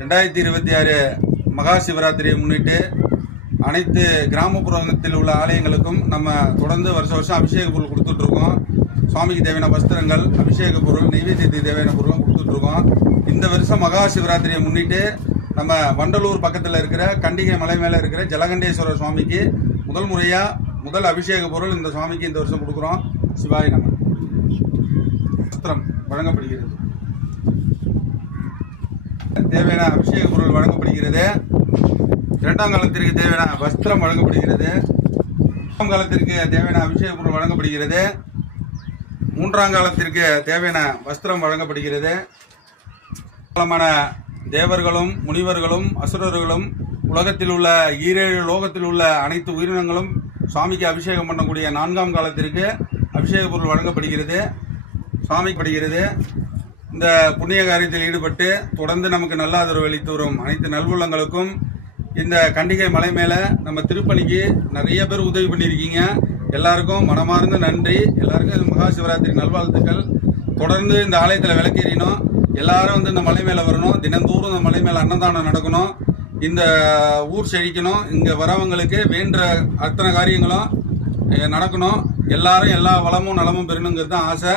2026 மகா சிவராத்திரியை முன்னிட்டு அனைத்து கிராமப்புறத்தில் உள்ள ஆலயங்களுக்கும் நம்ம தொடர்ந்து வருஷம் அபிஷேக பொருள் கொடுத்துட்ருக்கோம். சுவாமிக்கு தேவையான வஸ்திரங்கள், அபிஷேக பொருள், நெய்வேத்தியத்துக்கு தேவையான பொருளும் கொடுத்துட்ருக்கோம். இந்த வருஷம் மகா சிவராத்திரியை முன்னிட்டு நம்ம வண்டலூர் பக்கத்தில் இருக்கிற கண்டிகை மலை மேலே இருக்கிற ஜலகண்டேஸ்வரர் சுவாமிக்கு முதல் அபிஷேக பொருள் இந்த சுவாமிக்கு இந்த வருஷம் கொடுக்குறோம். சிவாய நம. வஸ்திரம் வழங்கப்படுகிறது. தேவையான அபிஷேக பொருள் வழங்கப்படுகிறது. 2ஆம் காலத்திற்கு தேவையான வஸ்திரம் வழங்கப்படுகிறது. 3ஆம் காலத்திற்கு தேவையான அபிஷேக பொருள் வழங்கப்படுகிறது. 3ஆம் காலத்திற்கு தேவையான வஸ்திரம் வழங்கப்படுகிறது. தேவர்களும் முனிவர்களும் அசுரர்களும் உலகத்தில் உள்ள 7 லோகத்தில் உள்ள அனைத்து உயிரினங்களும் சுவாமிக்கு அபிஷேகம் பண்ணக்கூடிய 4ஆம் காலத்திற்கு அபிஷேக பொருள் வழங்கப்படுகிறது. சுவாமிப்படுகிறது. இந்த புண்ணிய காரியத்தில் ஈடுபட்டு தொடர்ந்து நமக்கு நல்ல ஆதரவு அளித்து வரும் அனைத்து நல்வுள்ளங்களுக்கும் இந்த கண்டிகை மலை மேலே நம்ம திருப்பணிக்கு நிறைய பேர் உதவி பண்ணியிருக்கீங்க. எல்லாருக்கும் மனமார்ந்த நன்றி. எல்லாருக்கும் மகா சிவராத்திரி நல்வாழ்த்துக்கள். தொடர்ந்து இந்த ஆலயத்தில் விளக்கேறினோம். எல்லாரும் இந்த மலை மேலே வரணும். தினந்தோறும் இந்த மலை மேலே அன்னதானம் நடக்கணும். இந்த ஊர் செழிக்கணும். இங்கே வரவங்களுக்கு வேண்ட அத்தனை காரியங்களும் நடக்கணும். எல்லாரும் எல்லா வளமும் நலமும் பெறணுங்கிறது தான் ஆசை.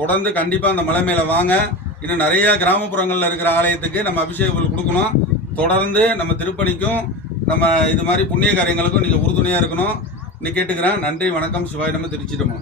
தொடர்ந்து கண்டிப்பாக அந்த மலை மேலே வாங்க. இன்னும் நிறைய கிராமப்புறங்களில் இருக்கிற ஆலயத்துக்கு நம்ம அபிஷேக பொருள் கொடுக்கணும். தொடர்ந்து நம்ம திருப்பணிக்கும் நம்ம இது மாதிரி புண்ணிய காரியங்களுக்கும் நீங்கள் உறுதுணையாக இருக்கணும். இன்னைக்கு கேட்டுக்கிறேன். நன்றி, வணக்கம். சிவாய நம. திருச்சிட்டோம்.